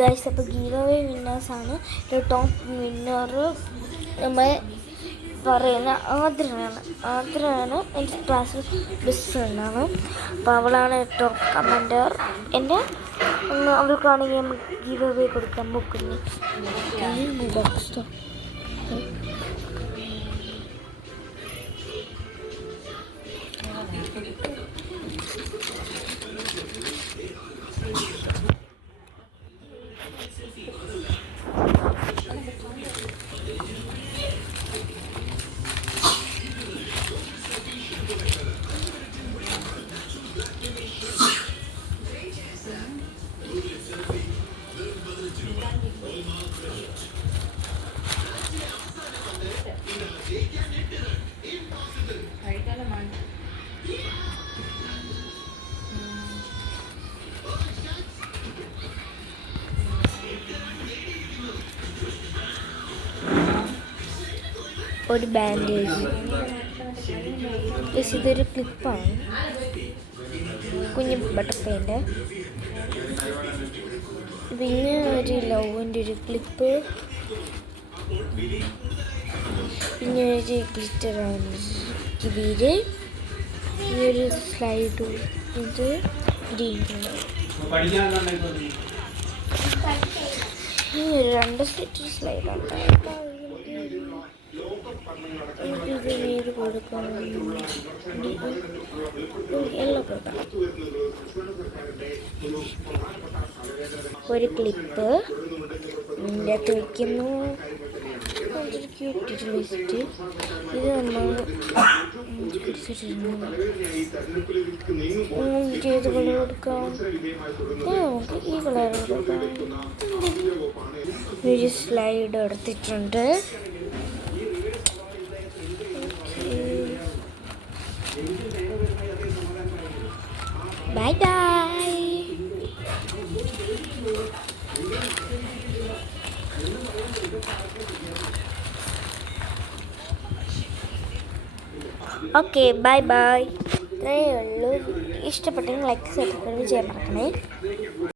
Guys, അപ്പോൾ give away വിന്നേഴ്സാണ്. Top winner നമ്മൾ പറയുന്ന ആദ്രയാണ് എൻ്റെ ക്ലാസ്സിൽ ബെസ്റ്റ് ഫ്രണ്ടാണ്. അപ്പോൾ അവളാണ് ടോപ്പ് കമൻറ്റർ. എൻ്റെ അവൾക്കാണ് ഞാൻ ഗീവ് അവേ കൊടുക്കാൻ പോകുന്നത്. ഒരു ബാൻഡേജ്, ഇതൊരു ക്ലിപ്പാണ്, കുഞ്ഞ് ബട്ടർഫ്ലൈൻ്റെ. പിന്നെ ഒരു ലവിൻ്റെ ഒരു ക്ലിപ്പ്, പിന്നെ ഒരു ഗ്ലിറ്ററാണ് ഇതില്, ഈ ഒരു സ്ലൈഡ്, ഇത് ഗ്രീൻ കളർ, ഈ രണ്ട് സെറ്റ് സ്ലൈഡാണ്. ഇത് നീര് കൊടുക്കണം, എല്ലാം കൊടുക്കണം. ഒരു ക്ലിപ്പ് ഇതിനകത്ത് വയ്ക്കുന്നു, ക്യൂട്ടിട്ട് വെച്ചിട്ട് ഇത് നമ്മൾ ചെയ്ത് കളർ കൊടുക്കാം. നമുക്ക് ഈ കളർ കൊടുക്കാം. ഒരു സ്ലൈഡ് എടുത്തിട്ടുണ്ട്. Bye bye. Okay, bye bye. ഇത്രയേ ഉള്ളൂ. ഇഷ്ടപ്പെട്ടെങ്കിൽ ലൈക്ക് സബ്സ്ക്രൈബ് ചെയ്യാൻ മറക്കണേ.